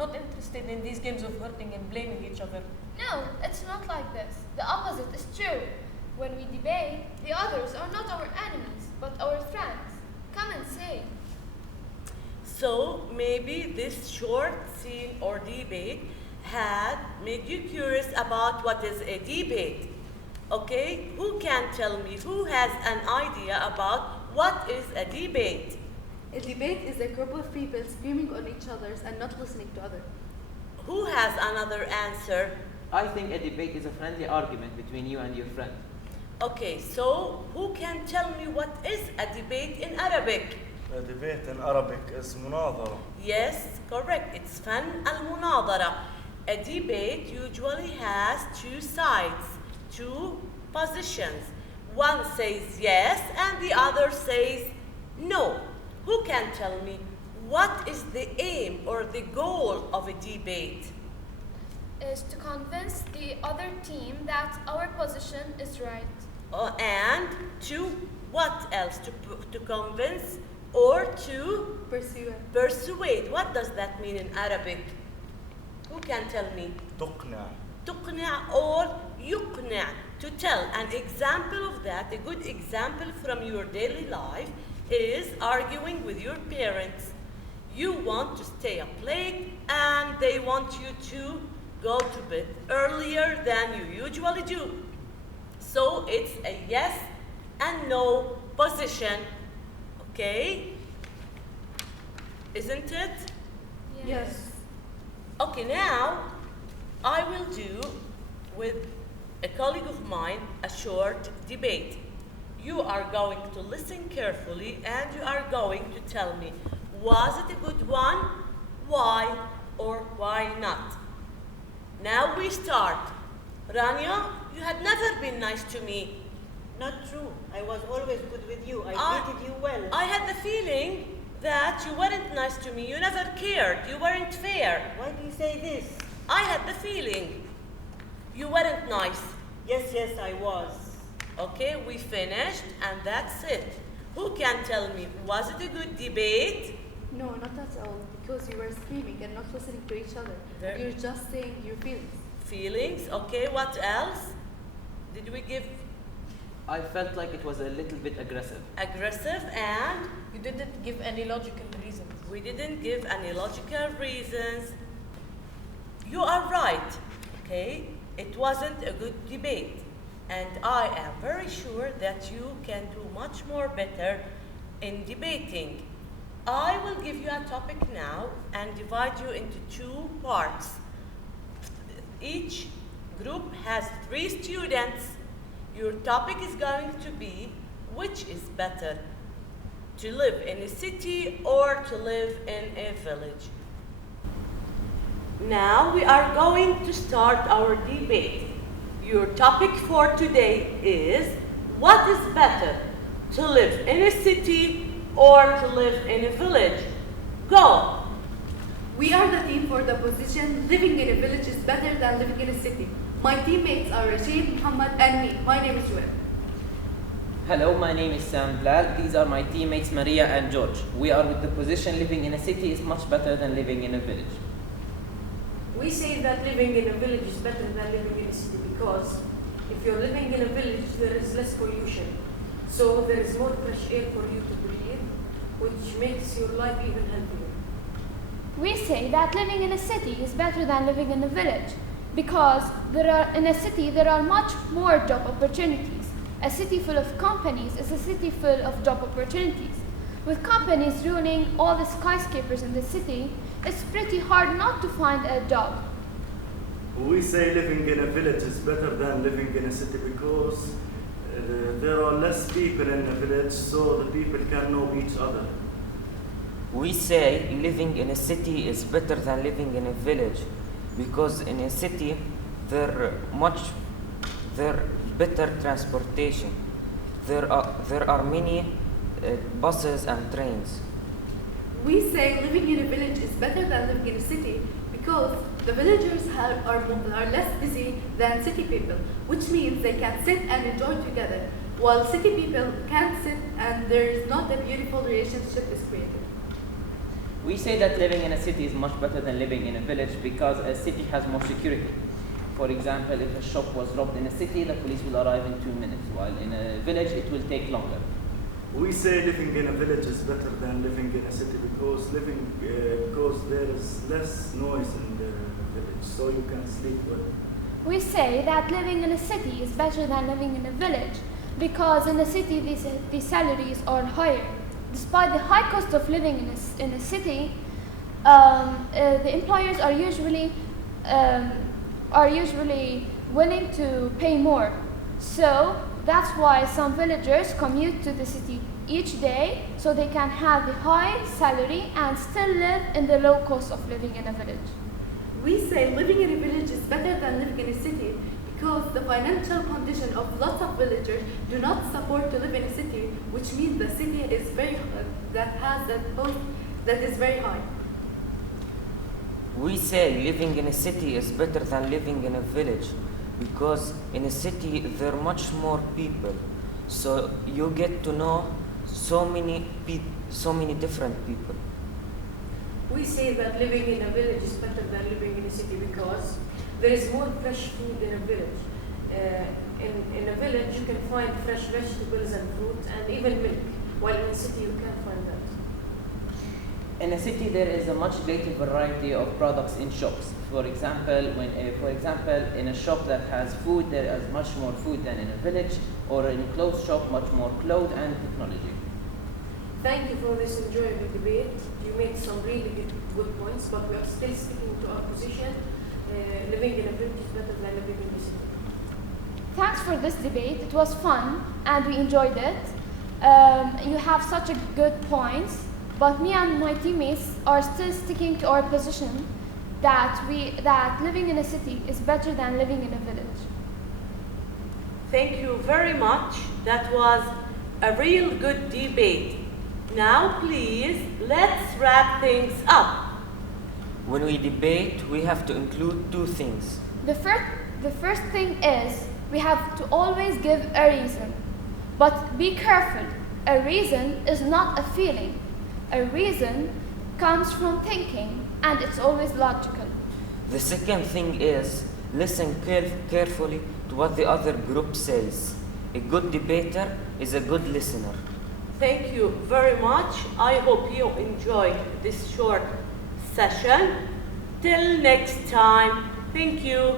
not interested in these games of hurting and blaming each other. No, it's not like this. The opposite is true. When we debate, the others are not our enemies, but our friends. Come and say. So maybe this short scene or debate had made you curious about what is a debate. Okay, who can tell me, who has an idea about what is a debate? A debate is a group of people screaming on each other and not listening to others. Who has another answer? I think a debate is a friendly argument between you and your friend. Okay, so who can tell me what is a debate in Arabic? A debate in Arabic is مناظرة. Yes, correct. It's فن المناظرة. A debate usually has two sides, two positions. One says yes and the other says no. Who can tell me what is the aim or the goal of a debate? Is to convince the other team that our position is right. And to what else? To convince or to persuade. What does that mean in Arabic? Who can tell me? تقنع. تقنع or يقنع. To tell. An example of that, a good example from your daily life, is arguing with your parents. You want to stay up late and they want you to go to bed earlier than you usually do. So it's a yes and no position. Okay? Isn't it? Yes. Okay, now I will do with a colleague of mine a short debate. You are going to listen carefully and you are going to tell me, was it a good one? Why or why not? Now we start. Rania, you had never been nice to me. Not true. I was always good with you. I treated you well. I had the feeling that you weren't nice to me. You never cared. You weren't fair. Why do you say this? I had the feeling you weren't nice. Yes, I was. Okay, we finished and that's it. Who can tell me, was it a good debate? No, not at all, because you were screaming and not listening to each other. You're just saying your feelings. Feelings, okay, what else? Did we give? I felt like it was a little bit aggressive. Aggressive and? You didn't give any logical reasons. We didn't give any logical reasons. You are right, okay? It wasn't a good debate. And I am very sure that you can do much more better in debating. I will give you a topic now and divide you into two parts. Each group has 3 students. Your topic is going to be, which is better, to live in a city or to live in a village? Now we are going to start our debate. Your topic for today is, what is better, to live in a city or to live in a village? Go! We are the team for the position, living in a village is better than living in a city. My teammates are Rashid, Muhammad, and me. My name is Joel. Hello, my name is Sam Blal. These are my teammates Maria and George. We are with the position living in a city is much better than living in a village. We say that living in a village is better than living in a city because if you're living in a village, there is less pollution. So there is more fresh air for you to breathe, which makes your life even healthier. We say that living in a city is better than living in a village because in a city there are much more job opportunities. A city full of companies is a city full of job opportunities. With companies ruining all the skyscrapers in the city, it's pretty hard not to find a job. We say living in a village is better than living in a city because there are less people in a village, so the people can know each other. We say living in a city is better than living in a village because in a city there better transportation. There are many buses and trains. We say living in a village is better than living in a city because the villagers are less busy than city people, which means they can sit and enjoy together, while city people can't sit and there is not a beautiful relationship is created. We say that living in a city is much better than living in a village because a city has more security. For example, if a shop was robbed in a city, the police will arrive in 2 minutes, while in a village it will take longer. We say living in a village is better than living in a city because because there is less noise in the village, so you can sleep well. We say that living in a city is better than living in a village because in a city the salaries are higher. Despite the high cost of living in a city, the employers are usually willing to pay more. So that's why some villagers commute to the city each day so they can have the high salary and still live in the low cost of living in a village. We say living in a village is better than living in a city because the financial condition of lots of villagers do not support to live in a city, which means the city is very that is very high. We say living in a city is better than living in a village because in a city there are much more people, so you get to know so many different people. We say that living in a village is better than living in a city because there is more fresh food in a village. In a village you can find fresh vegetables and fruit and even milk, while in a city you can't find that. In a city, there is a much greater variety of products in shops. For example, in a shop that has food, there is much more food than in a village, or in a clothes shop, much more clothes and technology. Thank you for this enjoyable debate. You made some really good points, but we are still sticking to our position. Living in a village is better than living in a city. Thanks for this debate. It was fun and we enjoyed it. You have such a good points. But me and my teammates are still sticking to our position that living in a city is better than living in a village. Thank you very much. That was a real good debate. Now, please, let's wrap things up. When we debate, we have to include two things. The first thing is we have to always give a reason. But be careful, a reason is not a feeling. A reason comes from thinking, and it's always logical. The second thing is listen carefully to what the other group says. A good debater is a good listener. Thank you very much. I hope you enjoyed this short session. Till next time, thank you.